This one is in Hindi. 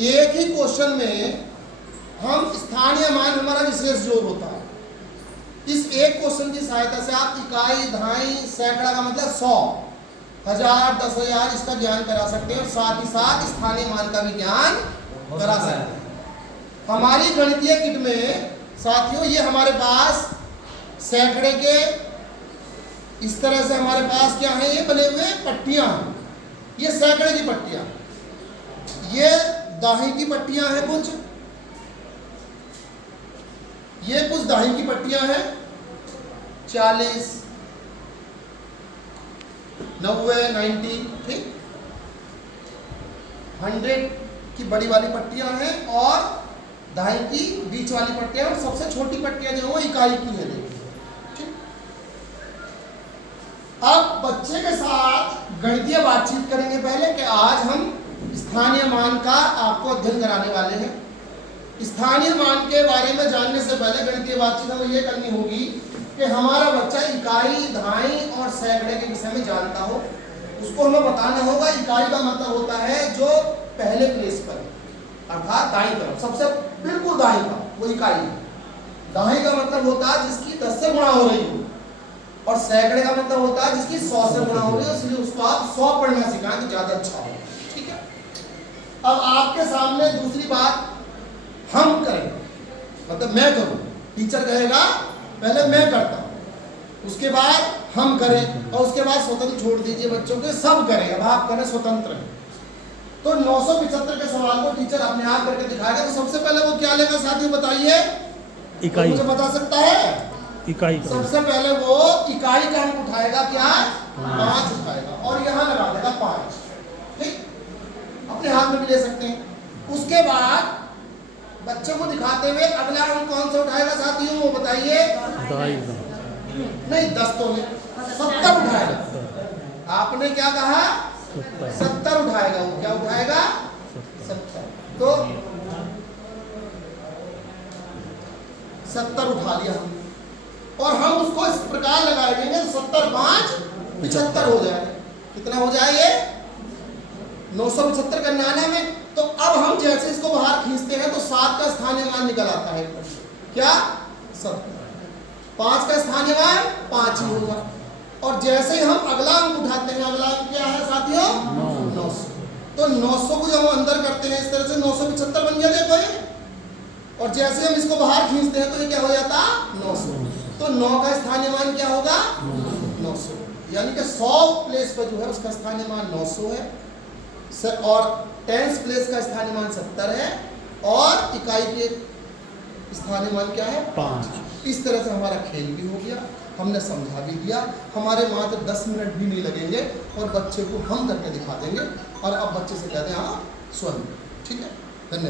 एक ही क्वेश्चन में हम स्थानीय मान हमारा विशेष जोड़ होता है। इस एक क्वेश्चन की सहायता से आप इकाई, दहाई, सैकड़ा का मतलब 100, 1000, 10,000 इसका ज्ञान करा सकते हैं और साथ ही साथ स्थानीय मान का भी ज्ञान करा सकते हैं। हमारी गणितीय किट में साथियों ये हमारे पास सैकड़े के इस तरह से हमारे पास क्या है, ये बने हुए पट्टियां हैं। ये सैकड़े की पट्टियां, ये दाही की पट्टियां हैं कुछ, ये कुछ दाही की पट्टियां हैं 40, 90, 90, ठीक, 100 की बड़ी वाली पट्टियां हैं और दाही की बीच वाली पट्टियां और सबसे छोटी पट्टियां जो है वो इकाई की है। ठीक, अब बच्चे के साथ गणितीय बातचीत करेंगे पहले कि आज हम स्थानीय मान का आपको अध्ययन कराने वाले हैं। स्थानीय मान के बारे में जानने से पहले गणितीय बातचीत हमें यह करनी होगी कि हमारा बच्चा इकाई, दहाई और सैकड़े के विषय में जानता हो। उसको हमें बताना होगा इकाई का मतलब होता है जो पहले प्लेस पर है, अर्थात दाईं तरफ, सबसे बिल्कुल दाईं का वो इकाई है। दहाई का मतलब होता है जिसकी 10 से गुणा हो रही हो और सैकड़े का मतलब होता है जिसकी 100 से गुणा हो रही हो, इसलिए उसको आप 100 पढ़ना सिखाएं तो ज्यादा अच्छा हो। ठीक है, अब आपके सामने दूसरी बात हम करें, मतलब मैं करूं, टीचर कहेगा पहले मैं करता हूं, उसके बाद हम करें और उसके बाद स्वतंत्र छोड़ दीजिए बच्चों के, सब करें। अब आप करें स्वतंत्र है तो 975 के सवाल को टीचर अपने आप करके दिखाएगा। तो सबसे पहले वो क्या लेगा साथियों बताइए, इकाई, मुझे बता सकता है? इकाई का सबसे पहले वो इकाई का अंक उठाएगा, क्या 5 उठाएगा और यहाँ लगा देगा 5। ठीक, अपने हाथ में भी ले सकते हैं। उसके बाद बच्चों को दिखाते हुए अगला अंक कौन सा उठाएगा साथियों वो बताइए? नहीं 10 तो नहीं, 70 उठाएगा। आपने क्या कहा? 70 उठाएगा। वो क्या उठाएगा? 70। तो 70 उठा लिया हम और हम उसको इस प्रकार लगा देंगे 70 5 75 हो जाए। कितना हो जाए ये? 975 करना आने में। तो अब हम जैसे इसको बाहर खींचते हैं तो 7 का स्थानीय मान निकल आता है। क्या? 70। 5 का स्थानीय मान 5 ही होगा और जैसे ही हम अगला अंक उठाते हैं, अगला अंक क्या है साथियों? 900। तो 900 को जब हम अंदर करते हैं इस तरह से 975 बन गया देखो ये, और जैसे हम इसको बाहर खींचते हैं तो ये क्या हो जाता? 900। तो 9 का स्थानीय मान क्या होगा? 900। यानी कि 100 प्लेस पर जो है उसका स्थानीय मान 900 है और 10th प्लेस का स्थानीय मान 70 है और इकाई के स्थानीय मान क्या है? 5। इस तरह से हमारा खेल भी हो गया, हमने समझा भी दिया, हमारे मात्र 10 मिनट भी नहीं लगेंगे और बच्चे को हम करके दिखा देंगे और अब बच्चे से कहते हैं हाँ स्वयं। ठीक है।